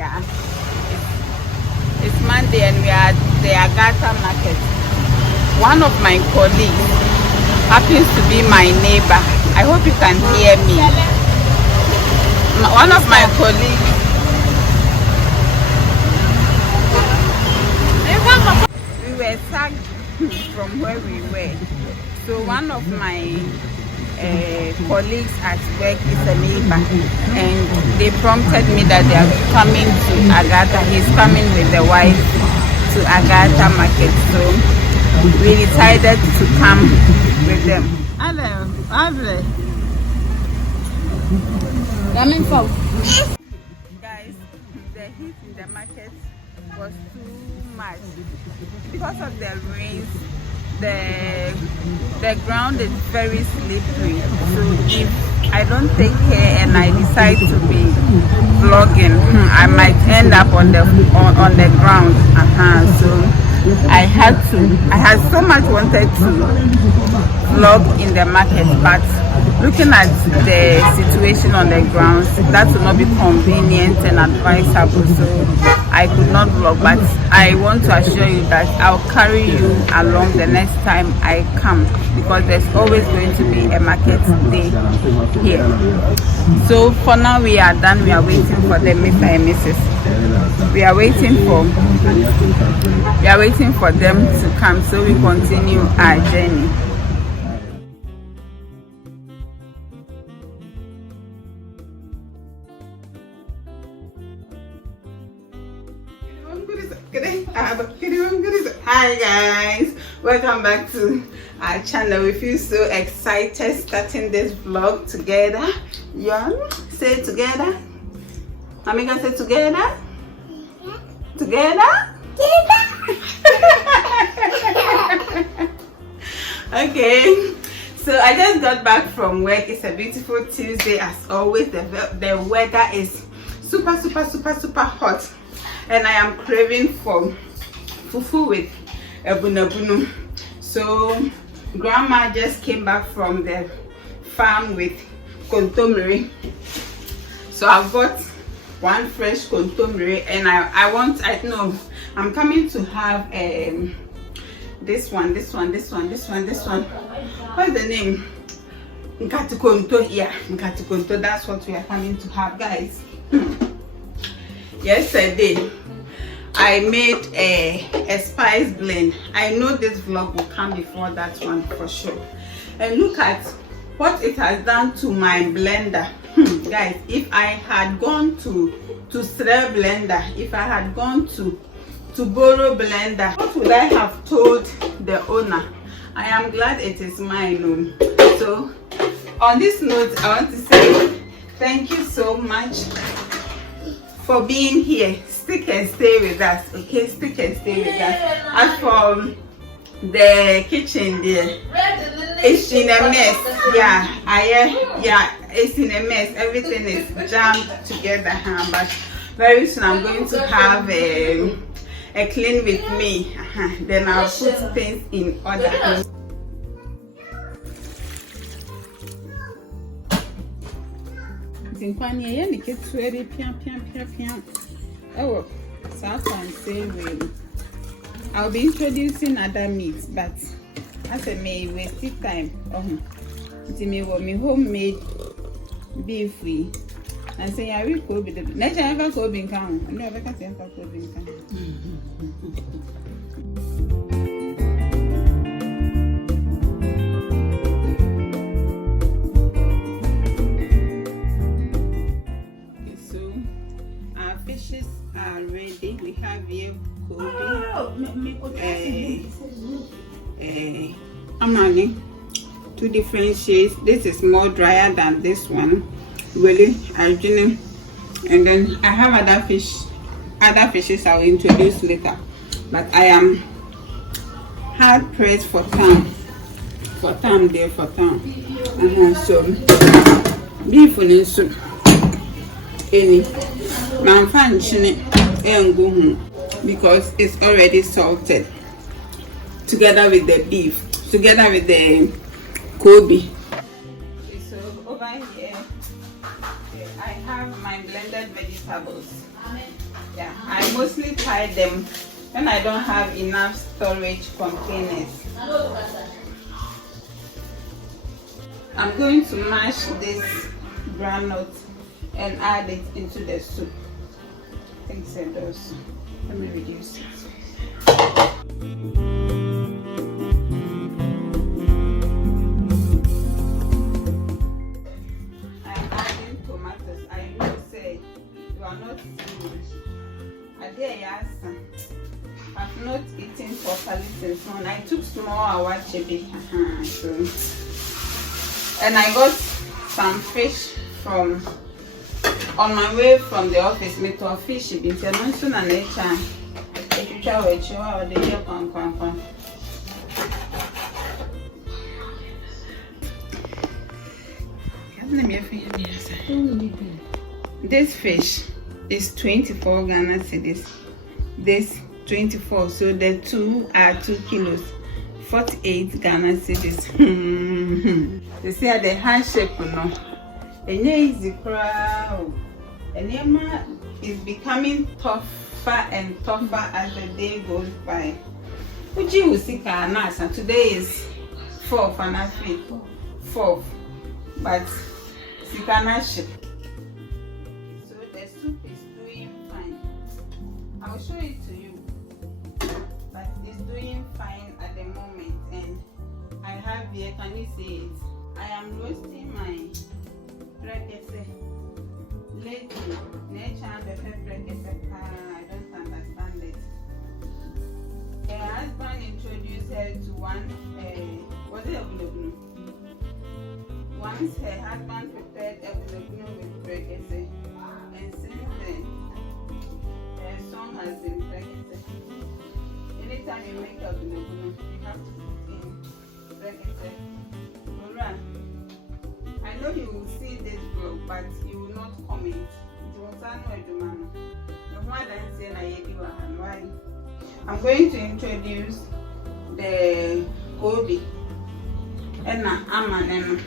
Yeah, it's Monday and we are at the Agata market. One of my colleagues happens to be my neighbor. I hope you can hear me. One of my colleagues. We were sacked from where we were. So one of my colleagues at work is a neighbor, and they prompted me that they are coming to Agata. He's coming with the wife to Agata market, so we decided to come with them. Hello, coming from guys. The heat in the market was too much because of the rains. The ground is very slippery, so if I don't take care and I decide to be vlogging, I might end up on the ground. So I had so much wanted to vlog in the market, but looking at the situation on the ground, that would not be convenient and advisable, so I could not vlog. But I want to assure you that I'll carry you along the next time I come, because there's always going to be a market day here. So for now we are done. We are waiting for the Mr. and Mrs. We are waiting for them to come, so we continue our journey. Hi guys, welcome back to our channel. We feel so excited starting this vlog together. Yeah, say it together. Amiga, say together. Together. Okay, so I just got back from work. It's a beautiful Tuesday as always. The weather is super hot, and I am craving for fufu with ebunabunu. So grandma just came back from the farm with kontomire, so I've got one fresh kontomire, and I'm coming to have this one. What's the name? Nkatekonto. Yeah, Nkatekonto. That's what we are coming to have, guys. Yesterday I made a spice blend. I know this vlog will come before that one for sure. And look at what it has done to my blender. Guys, if I had gone to Sre blender, if I had gone to borrow blender, what would I have told the owner? I am glad it is mine. So on this note, I want to say thank you so much for being here. Stick and stay with us, okay? Stick and stay with us. As for the kitchen there, it's in a mess. Yeah, it's in a mess. Everything is jammed together, but very soon I'm going to have a clean with me. Then I'll put things in order. Oh, I'll be introducing other meats, but as I may waste time. Me homemade beef free. And say I will go with the next time I go in town. I never can say I go in town. Are ready. We have here amani, two different shades. This is more drier than this one, really original. And then I have other fishes I'll introduce later, but I am hard pressed for time. So beef and soup any man fan because it's already salted together with the beef, together with the Kobe. Okay, so over here I have my my blended vegetables. Yeah, I mostly tie them when I don't have enough storage containers. I'm going to mash this groundnut and add it into the soup. I think so does. Let me reduce it. I'm adding tomatoes. I know say you are not seeing. I've not eaten properly since morning. I took small awachebi. And I got some fish from on my way from the office. Me to a fish been telling soon and nature. If you try with you, or the year con. This fish is 24 Ghana cedis. This 24, so the two are 2 kilos. 48 Ghana cedis. You see the hand shape, no? And easy crowd. And Emma is becoming tougher and tougher as the day goes by. Uji usika anasa. Today is 4th and I feel 4th, but sikana shape. So the soup is doing fine. I will show it to you, but it's doing fine at the moment. And I have here, can you see it? I am roasting my brekese. Lately, nature and the brekese, I don't understand it. Her husband introduced her to one, was it a blue? Once her husband prepared a blue with brekese, and since then, her son has been brekese. Anytime you make a blue, you have to put in brekese. I know you will see this vlog, but you will not comment. I'm going to introduce the gobi and aman.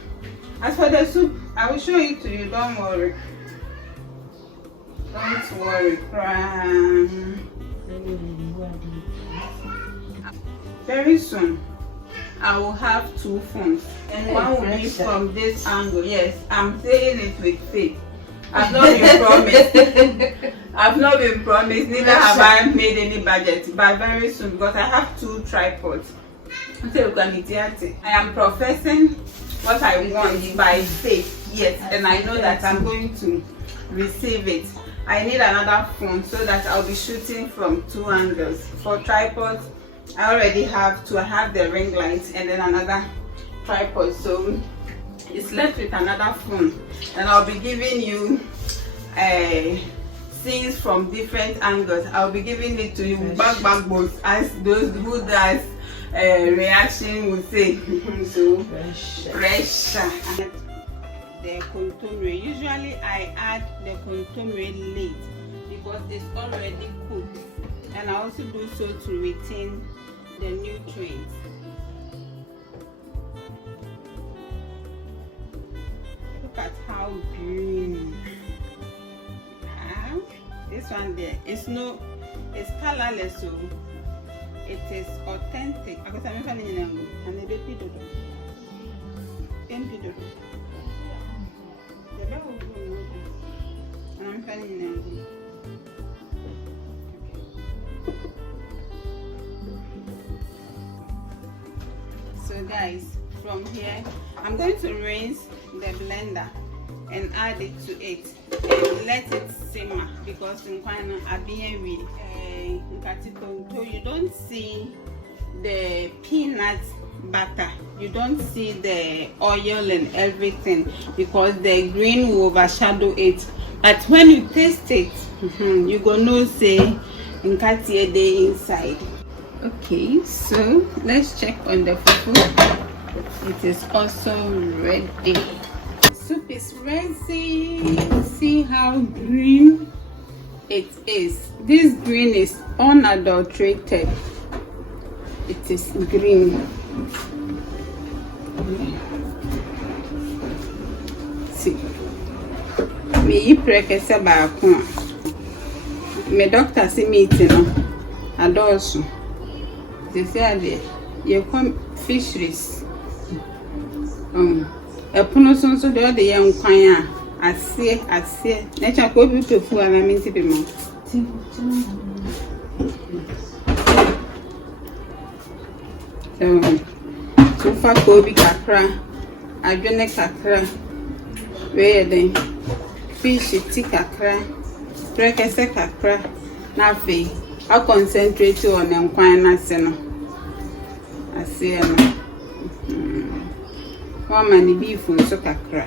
As for the soup, I will show it to you. Don't worry. Don't worry. Very soon, I will have 2 phones, and one will be from this angle. Yes, I'm saying it with faith. I've not been promised. I've not been promised. Neither have I made any budget. But very soon, because I have 2 tripods. I am professing what I want by faith. Yes, and I know that I'm going to receive it. I need another phone so that I'll be shooting from 2 angles. For tripods, I already have 2. I have the ring lights and then another tripod. So it's left with another phone, and I'll be giving you scenes from different angles. I'll be giving it to you back both, as those who does reaction will say. So pressure. The contomere. Usually I add the contomere late because it's already cooked, and I also do so to retain the nutrients. Look at how green. This one there, it's colorless, so it is authentic. So guys, from here I'm going to rinse the blender and add it to it and let it simmer, because in Ghana Nkatekonto, you don't see the peanut butter, you don't see the oil and everything, because the green will overshadow it. But when you taste it, you gonna say Nkatie dey inside. Okay, so let's check on the fufu. It is also ready. Soup is ready. See how green it is. This green is unadulterated. It is green. See, me yi prekese ba ko me doctor say meat no adults they say you come fisheries epono so de o de ye nkwan a ase na cha ko bi tofu ala minti bi mo so fa ko bi kakra adwene kakra we den fish ti kakra prekese kakra na fe I concentrate on nkwan na se no ase no wa mani beef nso kakra